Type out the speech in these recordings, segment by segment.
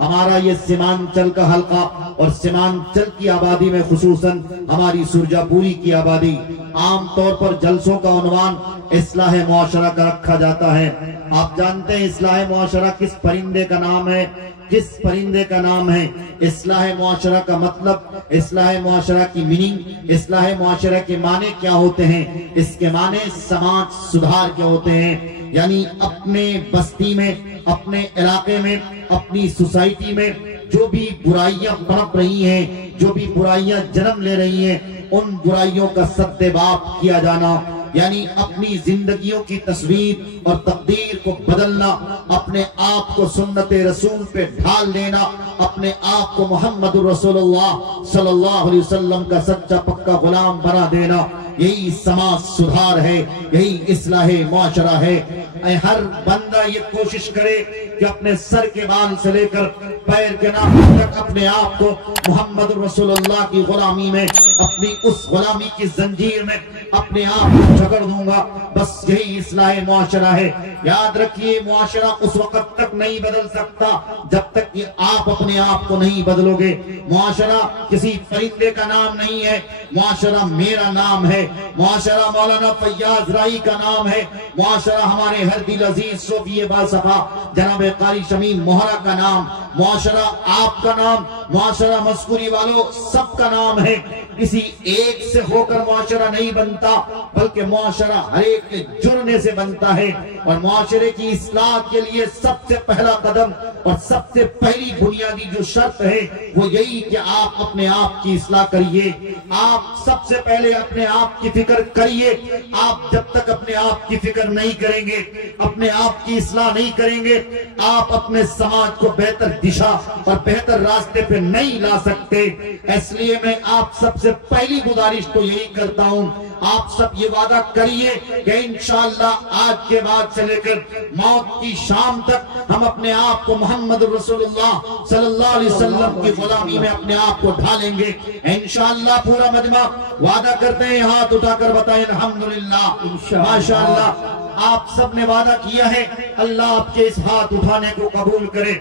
ہمارا یہ سیمانچل کا حلقہ اور سیمانچل کی آبادی میں خصوصاً ہماری سرجا پوری کی آبادی عام طور پر جلسوں کا عنوان اصلاح معاشرہ کا رکھا جاتا ہے۔ آپ جانتے ہیں اصلاح معاشرہ کس پرندے کا نام ہے؟ کس پرندے کا نام ہے؟ اصلاح معاشرہ کا مطلب، اصلاح معاشرہ کی میننگ، اصلاح معاشرہ کے معنی کیا ہوتے ہیں؟ اس کے معنی سماج سدھار کے ہوتے ہیں، یعنی اپنے بستی میں، اپنے علاقے میں، اپنی سوسائٹی میں جو بھی برائیاں پنپ رہی ہیں، جو بھی برائیاں جنم لے رہی ہیں، ان برائیوں کا سد باب کیا جانا، یعنی اپنی زندگیوں کی تصویر اور تقدیر کو بدلنا، اپنے آپ کو سنت رسول پہ ڈھال لینا، اپنے آپ کو محمد رسول اللہ صلی اللہ علیہ وسلم کا سچا پکا غلام بنا دینا، یہی سماج سدھار ہے، یہی اصلاح معاشرہ ہے۔ ہر بندہ یہ کوشش کرے کہ اپنے سر کے بال سے لے کر پیر کے ناخن تک اپنے آپ کو محمد رسول اللہ کی غلامی میں، اپنی اس غلامی کی زنجیر میں اپنے آپ کو جکڑ دوں گا، بس یہی اصلاح معاشرہ ہے۔ یاد رکھیے معاشرہ اس وقت تک نہیں بدل سکتا جب تک کہ آپ اپنے آپ کو نہیں بدلو گے۔ معاشرہ کسی پرندے کا نام نہیں ہے، معاشرہ میرا نام ہے، معاشرہ مولانا فیاض رائی کا نام ہے، معاشرہ ہمارے ہر دل عزیز صوفی باصفا جناب قاری شمیم مہرہ کا نام، معاشرہ آپ کا نام، معاشرہ مذکوری والوں سب کا نام ہے۔ کسی ایک سے ہو کر معاشرہ نہیں بنتا، بلکہ معاشرہ ہر ایک کے جڑنے سے بنتا ہے، اور معاشرے کی اصلاح کے لیے سب سے پہلا قدم اور سب سے پہلی بنیادی جو شرط ہے وہ یہی کہ آپ اپنے آپ کی اصلاح کریے۔ آپ سب سے پہلے اپنے آپ کی فکر کریے۔ آپ جب تک اپنے آپ کی فکر نہیں کریں گے، اپنے آپ کی اصلاح نہیں کریں گے، آپ اپنے سماج کو بہتر دشا اور بہتر راستے پہ نہیں لا سکتے۔ اس لیے میں آپ سب سے پہلی گزارش تو یہی کرتا ہوں، آپ سب یہ وعدہ کریے کہ انشاءاللہ آج کے بعد سے لے کر موت کی شام تک ہم اپنے آپ کو محمد رسول اللہ صلی اللہ علیہ وسلم کی غلامی میں اپنے آپ کو ڈھالیں گے۔ انشاءاللہ پورا مجمع وعدہ کرتے ہیں، ہاتھ اٹھا کر بتائیں الحمدللہ، ماشاءاللہ۔ آپ سب نے وعدہ کیا ہے، اللہ آپ کے اس ہاتھ اٹھانے کو قبول کرے۔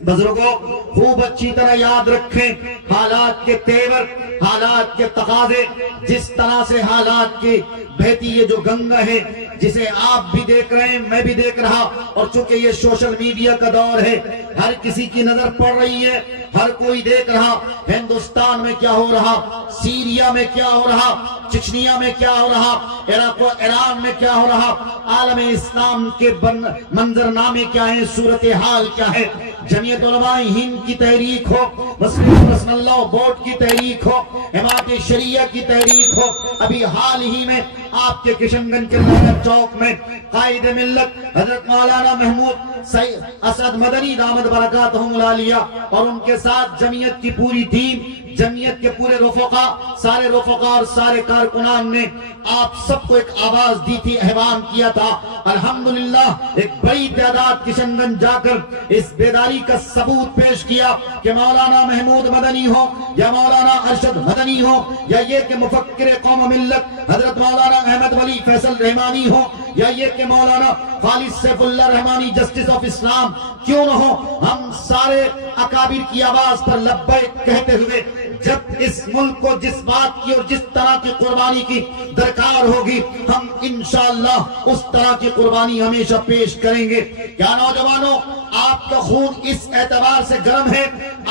بزرگوں خوب اچھی طرح یاد رکھیں، حالات کے تیور، حالات کے تقاضے، جس طرح سے حالات کی بہتی یہ جو گنگا ہے جسے آپ بھی دیکھ رہے ہیں، میں بھی دیکھ رہا، اور چونکہ یہ سوشل میڈیا کا دور ہے، ہر کسی کی نظر پڑ رہی ہے، ہر کوئی دیکھ رہا ہندوستان میں کیا ہو رہا، سیریا میں کیا ہو رہا، چچنیا میں کیا ہو رہا، عراق و ایران میں کیا ہو رہا، عالم اسلام کے منظرنامے کیا ہیں، صورتحال کیا ہے۔ جمعیت علماء ہند کی تحریک ہو، مسلم رسم اللہ بورڈ کی تحریک ہو، جماعت شریعہ کی تحریک ہو، ابھی حال ہی میں آپ کے کشن گنج کے لہر چوک میں قائد ملت حضرت مولانا محمود سید اسد مدنی دامت برکاتہم العالیہ اور ان کے ساتھ جمعیت کی پوری ٹیم، جمعیت کے پورے رفقا، سارے رفقا اور سارے کارکنان نے آپ سب کو ایک آواز دی تھی، احوان کیا تھا۔ الحمدللہ ایک بڑی تعداد کشن گنج جا کر اس بیداری کا ثبوت پیش کیا کہ مولانا محمود مدنی ہو یا مولانا ارشد مدنی ہو یا یہ کہ مفکر قوم ملت حضرت مولانا احمد ولی فیصل رحمانی ہو یا یہ کہ مولانا Khalid Saifullah Rahmani justice of Islam کیوں نہ ہو، ہم سارے اکابر کی آواز پر لبیک کہتے ہوئے جب اس ملک کو جس بات کی اور جس طرح کی قربانی کی درکار ہوگی ہم انشاءاللہ اس طرح کی قربانی ہمیشہ پیش کریں گے۔ کیا نوجوانوں آپ کا خون اس اعتبار سے گرم ہے،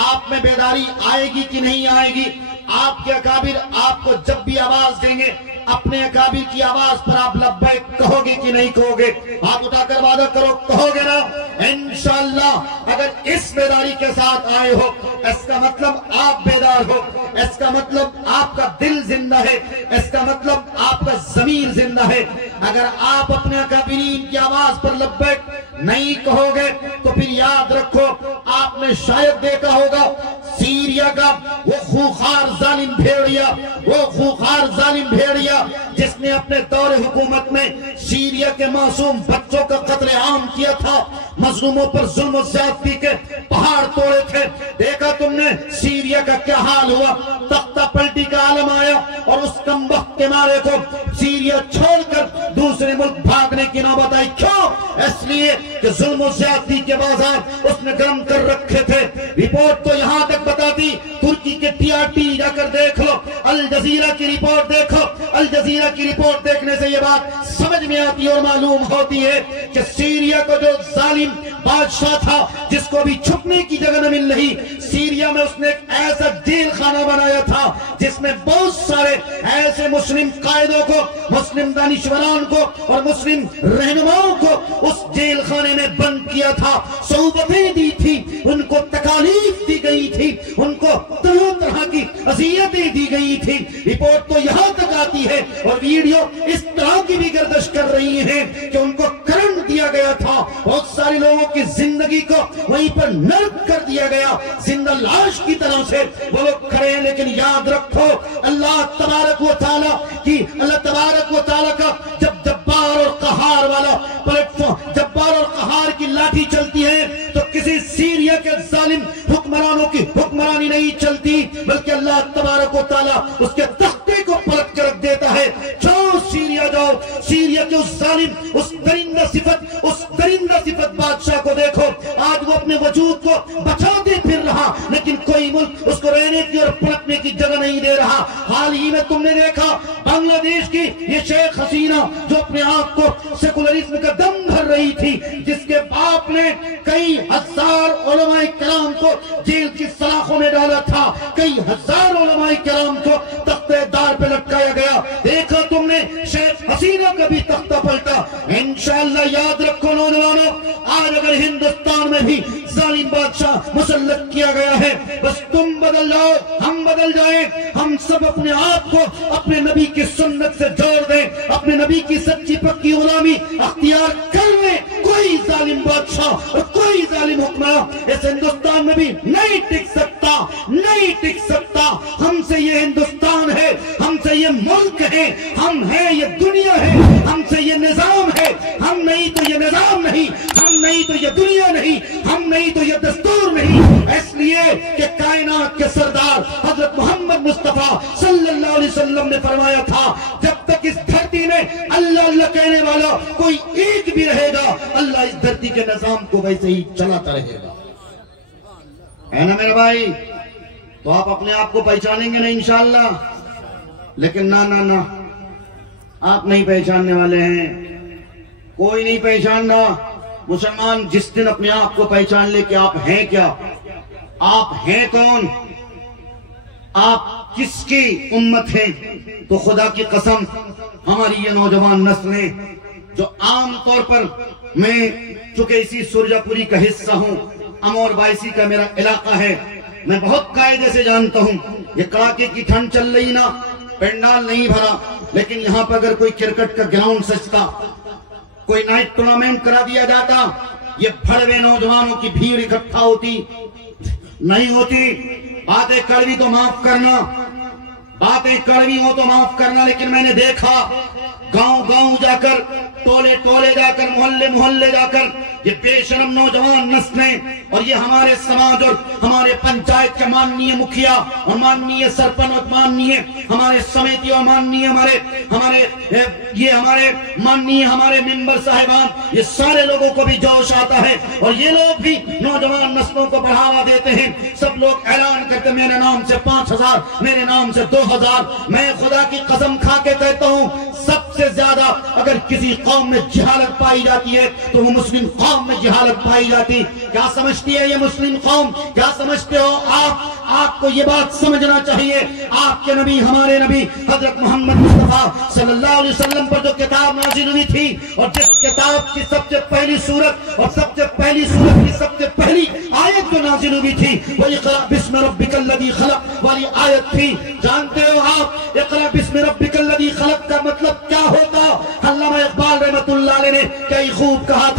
آپ میں بیداری آئے گی کہ نہیں آئے گی؟ آپ کے اکابر آپ کو جب بھی آواز دیں گے اپنے اکابر کی آواز پر آپ لبیک کہو گے کہ نہیں کہو گے؟ ہاتھ اٹھا کر وعدہ کرو، کہو گے نا؟ انشاءاللہ اگر اس بیداری کے ساتھ آئے ہو اس کا مطلب آپ بیدار ہو، اس کا مطلب آپ کا دل زندہ ہے، اس کا مطلب آپ کا ضمیر زندہ ہے۔ اگر آپ اپنے اکابرین کی آواز پر لبیک نہیں کہو گے تو پھر یاد رکھو آپ نے شاید دیکھا ہوگا سیریا کا وہ خوخار ظالم بھیڑیا، وہ خوخار ظالم بھیڑیا جس نے اپنے دور حکومت میں سیریا کے معصوم بچوں کا قتل عام کیا تھا، مظلوموں پر ظلم و زیادتی کے پہاڑ توڑے تھے۔ دیکھا تم نے سیریا کا کیا حال ہوا، تختہ پلٹی کا عالم آیا اور اس کمبخت کے مارے کو سیریا چھوڑ کر دوسرے ملک بھاگنے کی نوبت آئی۔ کیوں؟ اس لیے کہ ظلم و زیادتی کے بازار اس نے گرم کر رکھے تھے، رپورٹ تو یہاں تک بتاتی، ترکی کے TRT جا کر دیکھ لو، الجزیرہ کی رپورٹ دیکھو، الجزیرہ کی رپورٹ دیکھنے سے یہ بات سمجھ میں آتی اور معلوم ہوتی ہے کہ سیریا کو جو ظالم بادشاہ تھا جس کو بھی چھپنے کی جگہ نہ مل رہی، سیریا میں اس نے ایک ایسا جیل خانہ بنایا تھا جس میں بہت سارے ایسے مسلم قائدوں کو، مسلم دانشوران کو اور مسلم رہنماؤں کو اس جیل خانے میں بند کیا تھا، صحبتیں دی تھی، ان کو تکالیف دی گئی تھی، ان کو طرح طرح کی اذیتیں دی گئی تھی۔ رپورٹ تو یہاں تک آتی ہے اور ویڈیو اس طرح کی بھی گردش کر رہی ہیں کہ ان کو کرنٹ دیا گیا تھا، بہت سارے لوگوں کی زندگی کو وہیں پر نرک کر دیا گیا، زندہ لاش کی طرح سے وہ لوگ کھڑے ہیں۔ لیکن یاد رکھو اللہ تبارک و تعالیٰ کی، اللہ تبارک و تعالیٰ کا جب جبار اور قہار والا پلیٹ فارم، جبار اور قہار کی لاٹھی چلتی ہے تو کسی سیریا کے ظالم حکمرانوں کی حکمرانی نہیں چلتی، بلکہ اللہ تبارک و تعالیٰ اس کے تختے کو پلٹ کر رکھ دیتا ہے۔ جاؤ سیریا، جاؤ سیریا کے اس ظالم، اس درندہ صفت بادشاہ کو دیکھو، آج وہ اپنے وجود کو بچاتے پھر رہا لیکن کوئی ملک اس کو رہنے کی اور پلٹنے کی جگہ نہیں دے رہا۔ حال ہی میں تم نے دیکھا بنگلہ دیش کی یہ شیخ حسینہ جو اپنے آپ کو سیکولرزم کا دم بھر رہی تھی، جس کے باپ نے کئی ہزار علماء کرام کو جیل کی سلاخوں میں ڈالا تھا، کئی ہزار علماء کرام کو تختے دار پہ لٹکایا گیا، دیکھا تم نے شیخ حسینہ کا بھی تختہ پلٹا۔ انشاءاللہ یاد رکھو نوجوانوں، آج اگر ہندوستان میں بھی ظالم بادشاہ مسلط کیا گیا ہے، بس تم بدل جاؤ، ہم بدل جائیں، ہم سب اپنے آپ کو اپنے نبی کی سنت سے جوڑ دیں، اپنے نبی کی سچی پکی غلامی اختیار کر لیں۔ کوئی ظالم بادشاہ اور کوئی ظالم حکمران اس ہندوستان میں بھی نہیں ٹک سکتا، نہیں ٹک سکتا۔ ہم سے یہ ہندوستان ہے، ہم سے یہ ملک ہے، ہم ہیں یہ دنیا ہے، ہم سے یہ نظام ہے، ہم نہیں تو یہ نظام نہیں، ہم نہیں تو یہ دنیا نہیں، ہم نہیں تو یہ دستور نہیں۔ اس لیے کہ کائنات کے سردار حضرت محمد مصطفیٰ صلی اللہ علیہ وسلم نے فرمایا تھا جب تک اس دھرتی میں اللہ اللہ کہنے والا کوئی ایک بھی رہے گا، اللہ اس دھرتی کے نظام کو ویسے ہی چلاتا رہے گا۔ ہے نا میرے بھائی؟ تو آپ اپنے آپ کو پہچانیں گے نا انشاءاللہ، لیکن نہ آپ نہیں پہچاننے والے ہیں، کوئی نہیں پہچاننا۔ مسلمان جس دن اپنے آپ کو پہچان لے کہ آپ ہیں کیا، آپ ہیں کون، آپ کس کی امت ہیں، تو خدا کی قسم ہماری یہ نوجوان نسلیں جو عام طور پر، میں چونکہ اسی سرجا پوری کا حصہ ہوں، امور بائیسی کا میرا علاقہ ہے، میں بہت قاعدے سے جانتا ہوں یہ کڑاکے کی ٹھنڈ چل رہی نا، پینڈال نہیں بھرا، لیکن یہاں پر اگر کوئی کرکٹ کا گراؤنڈ سجتا، کوئی نائٹ ٹورنامنٹ کرا دیا جاتا، یہ بھڑوے نوجوانوں کی بھیڑ اکٹھا ہوتی نہیں ہوتی۔ باتیں کڑوی تو معاف کرنا، باتیں کڑوی ہو تو معاف کرنا، لیکن میں نے دیکھا گاؤں گاؤں جا کر، ٹولے ٹولے جا کر، محلے محلے جا کر یہ بے شرم نوجوان نسلیں اور یہ ہمارے سماج اور ہمارے پنچایت کے ماننی مکھیا اور ماننی سرپنچ، ماننی ہمارے سمیتی اور ماننی ہمارے ممبر صاحبان، یہ سارے لوگوں کو بھی جوش آتا ہے اور یہ لوگ بھی نوجوان نسلوں کو بڑھاوا دیتے ہیں۔ سب لوگ اعلان کرتے میرے نام سے 5000، میرے نام سے 2000۔ میں خدا کی قسم کھا کے کہتا ہوں سب سے زیادہ اگر کسی قوم میں جہالت پائی جاتی ہے تو وہ مسلم قوم میں جہالت پائی جاتی۔ کیا سمجھتی ہے یہ مسلم قوم؟ کیا سمجھتے ہو آپ کو یہ بات سمجھنا چاہیے، آپ کے نبی، ہمارے نبی حضرت محمد مصطفیٰ صلی اللہ علیہ وسلم پر جو کتاب نازل ہوئی تھی اور جس کتاب کی سب سے پہلی سورت اور سب سے پہلی سورت کی سب سے پہلی آیت جو نازل ہوئی تھی وہ اقرأ بسم ربک الذی خلق والی آیت تھی۔ جانتے ہو آپ اقرأ بسم ربک الذی خلق کا مطلب کیا ہوتا؟ علامہ اقبال رحمت اللہ علیہ نے کئی خوب کہا